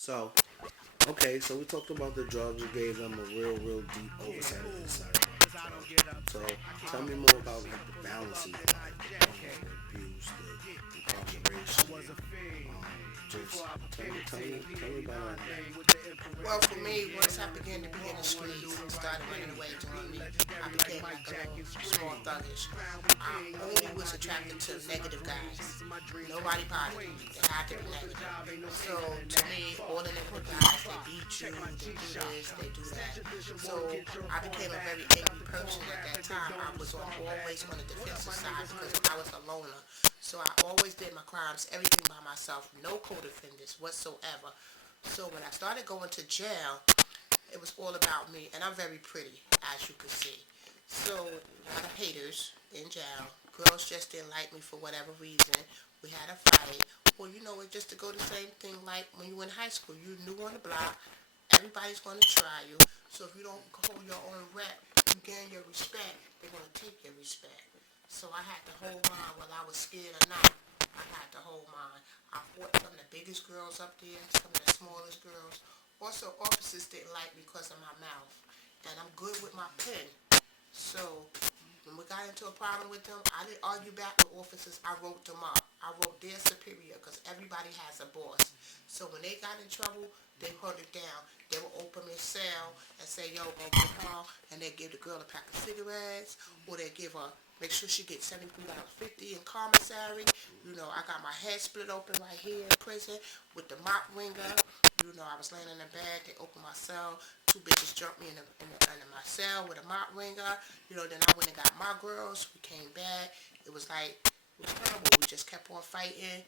So, okay, so we talked about the drugs. We gave them a real deep oversight of inside about the drugs. So, tell me more about like the balance in your life, the abuse, the incarceration. Just tell me about all that. Well, for me, once I began to be in the streets and started running away doing me, I became like a little small thuggish. I only was attracted to negative guys. Nobody positive. They had to be negative. So to me, all the negative guys, they beat you, they do this, they do that. So I became a very angry person at that time. I was always on the defensive side because I was a loner. So I always did my crimes, everything by myself, no co-defendants whatsoever. So when I started going to jail, it was all about me, and I'm very pretty, as you can see. So a lot of haters in jail. Girls just didn't like me for whatever reason. We had a fight. Well, you know, it's just to go the same thing like when you were in high school. You new on the block. Everybody's going to try you. So if you don't hold your own rep, you gain your respect. They're going to take your respect. So I had to hold mine whether I was scared or not. I had to hold mine. I fought some of the biggest girls up there, some of the smallest girls. Also, officers didn't like me because of my mouth. And I'm good with my pen. So when we got into a problem with them, I didn't argue back with officers. I wrote them up. I wrote their superior because everybody has a boss. So when they got in trouble, they hold it down. They would open their cell and say, yo, go get her. And they give the girl a pack of cigarettes. Or they give her, make sure she gets $73.50 in commissary. You know, I got my head split open right here in prison with the mop ringer. You know, I was laying in the bed. They opened my cell. Two bitches jumped me in my cell with a mop ringer. You know, then I went and got my girls. We came back. It was like, it was terrible. We just kept on fighting.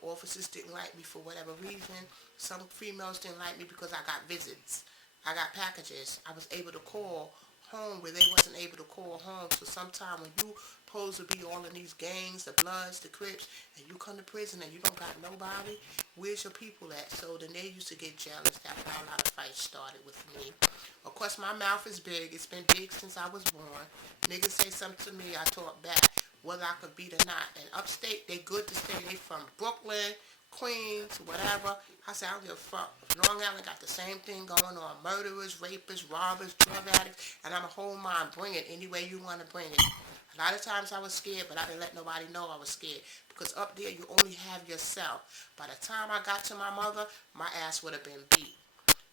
Officers didn't like me for whatever reason. Some females didn't like me because I got visits. I got packages. I was able to call home where they wasn't able to call home. So sometime when you supposed to be all in these gangs, the Bloods, the Crips, and you come to prison and you don't got nobody, where's your people at? So then they used to get jealous. That's how a lot of fights started with me. Of course, my mouth is big. It's been big since I was born. Niggas say something to me, I talk back, whether I could beat or not. And upstate, they good to say they from Brooklyn, Queens, whatever. I said, I don't give a fuck. Long Island got the same thing going on. Murderers, rapists, robbers, drug addicts. And I'm a whole mind. Bring it any way you want to bring it. A lot of times I was scared, but I didn't let nobody know I was scared. Because up there, you only have yourself. By the time I got to my mother, my ass would have been beat.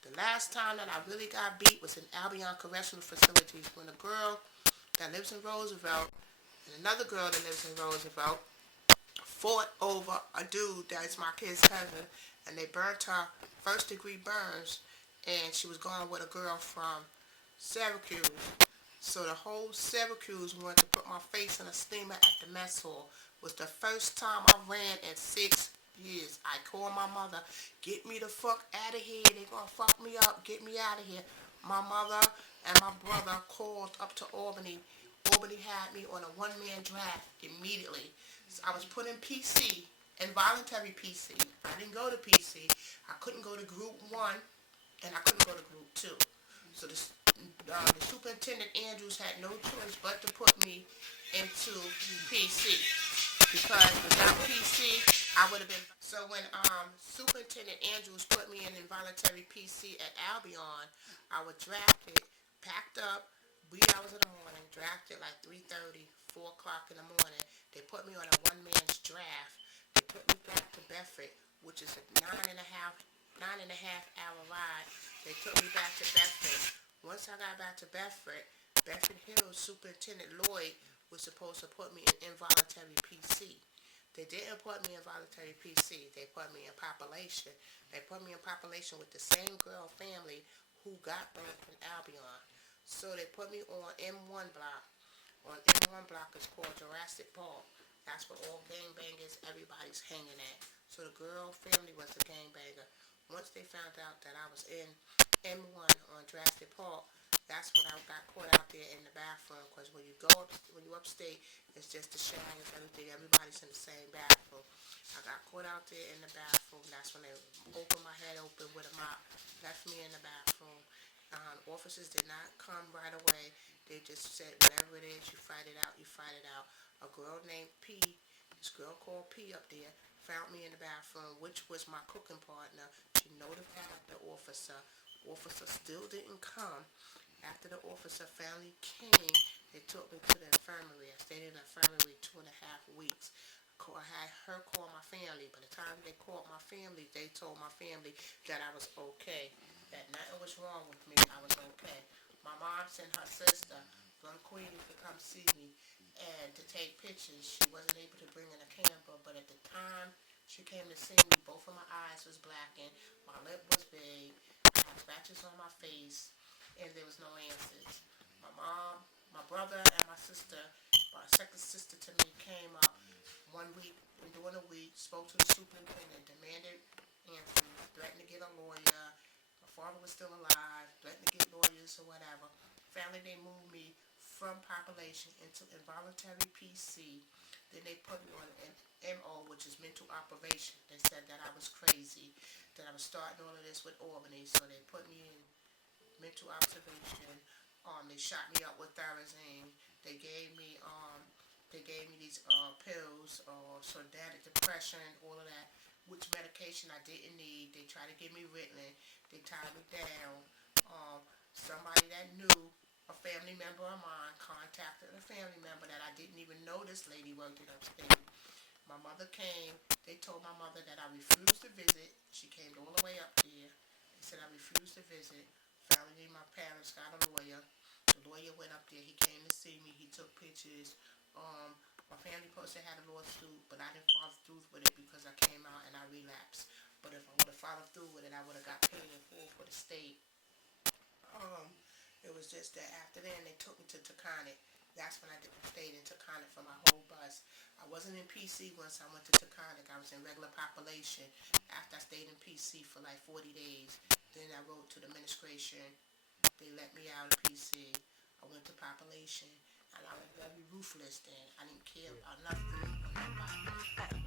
The last time that I really got beat was in Albion Correctional Facilities when a girl that lives in Roosevelt and another girl that lives in Roosevelt fought over a dude that's my kid's cousin, and they burnt her first degree burns, and she was going with a girl from Syracuse. So the whole Syracuse wanted to put my face in a steamer at the mess hall. It was the first time I ran in 6 years. I called my mother, get me the fuck out of here. They gonna fuck me up. Get me out of here. My mother and my brother called up to Albany. Albany had me on a one-man draft immediately. So I was put in PC, involuntary PC. I didn't go to PC. I couldn't go to Group 1, and I couldn't go to Group 2. So the superintendent Andrews had no choice but to put me into PC because without PC I would have been. So when Superintendent Andrews put me in involuntary PC at Albion, I was drafted, packed up, 3 hours in the morning, drafted like 3:30, 4 o'clock in the morning. They put me on a one man's draft. They put me back to Bedford, which is a 9.5 hour ride. They took me back to Bedford. Once I got back to Bedford, Bedford Hills Superintendent Lloyd was supposed to put me in involuntary PC. They didn't put me in voluntary PC. They put me in population. They put me in population with the same girl family who got birth in Albion. So they put me on M1 block. On M1 block is called Jurassic Park. That's where all gangbangers, everybody's hanging at. So the girl family was a gangbanger. Once they found out that I was in M1 on Jurassic Park, that's when I got caught out there in the bathroom. Because when you go up, when you upstate, it's just the showers, everything. Everybody's in the same bathroom. I got caught out there in the bathroom. That's when they opened my head open with a mop, left me in the bathroom. Officers did not come right away. They just said, whatever it is, you fight it out, you fight it out. A girl named P, this girl called P up there, found me in the bathroom, which was my cooking partner. She notified officer. Officer still didn't come. After the officer finally came, they took me to the infirmary. I stayed in the infirmary 2.5 weeks. I had her call my family. By the time they called my family, they told my family that I was okay, that nothing was wrong with me. I was okay. My mom sent her sister from Queens to come see me and to take pictures. She wasn't able to bring in a camera, but at the time she came to see me, both of my eyes was blackened, my lip was big, I had scratches on my face, and there was no answers. My mom, my brother, and my sister, my second sister to me, came up 1 week, during a week, spoke to the superintendent, demanded answers, threatened to get a lawyer. My father was still alive, threatened to get lawyers or whatever. Finally, they moved me from population into involuntary PC. Then they put me on an MO, which is mental observation. They said that I was crazy, that I was starting all of this with Albany, so they put me in mental observation. They shot me up with Thorazine. They gave me these pills, Sordanic depression, all of that, which medication I didn't need. They tried to give me Ritalin. They tied me down. Somebody that knew, a family member of mine, contacted a family member that I didn't even know this lady worked at upstate. My mother came. They told my mother that I refused to visit. She came all the way up there. They said I refused to visit. Finally, my parents got a lawyer. The lawyer went up there. He came to see me. He took pictures. My family person had a lawsuit, but I didn't follow through with it because I came out and I relapsed. But if I would have followed through with it, I would have got paid in full for the state. It was just that after then they took me to Taconic. That's when I stayed in Taconic for my whole bus. I wasn't in PC once I went to Taconic. I was in regular population after I stayed in PC for like 40 days. Then I wrote to the administration. They let me out of PC. I went to population. And I was very ruthless then. I didn't care about nothing or nobody.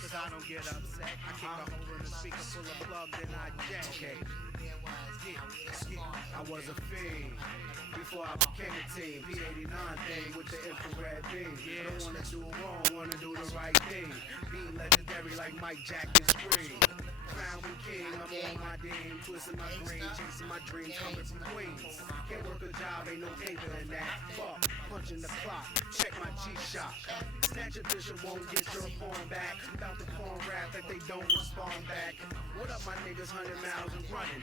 Cause I don't get upset. I kick a hole in the speaker full of plug, then I jack. Okay. I was a fiend before I became a team. P89 thing with the infrared beam. Don't wanna do wrong, wanna do the right thing. Being legendary like Mike Jack and Scream. Crown and king, I'm on my game, twisting my brain, chasing my dreams, coming from Queens. Can't work a job, ain't no paper in that. Fuck, punching the clock, check my G-Shock. Snatch a bishop, won't get your pawn back. Without the pawn rap that they don't respond back. What up, my niggas, 100 miles and running.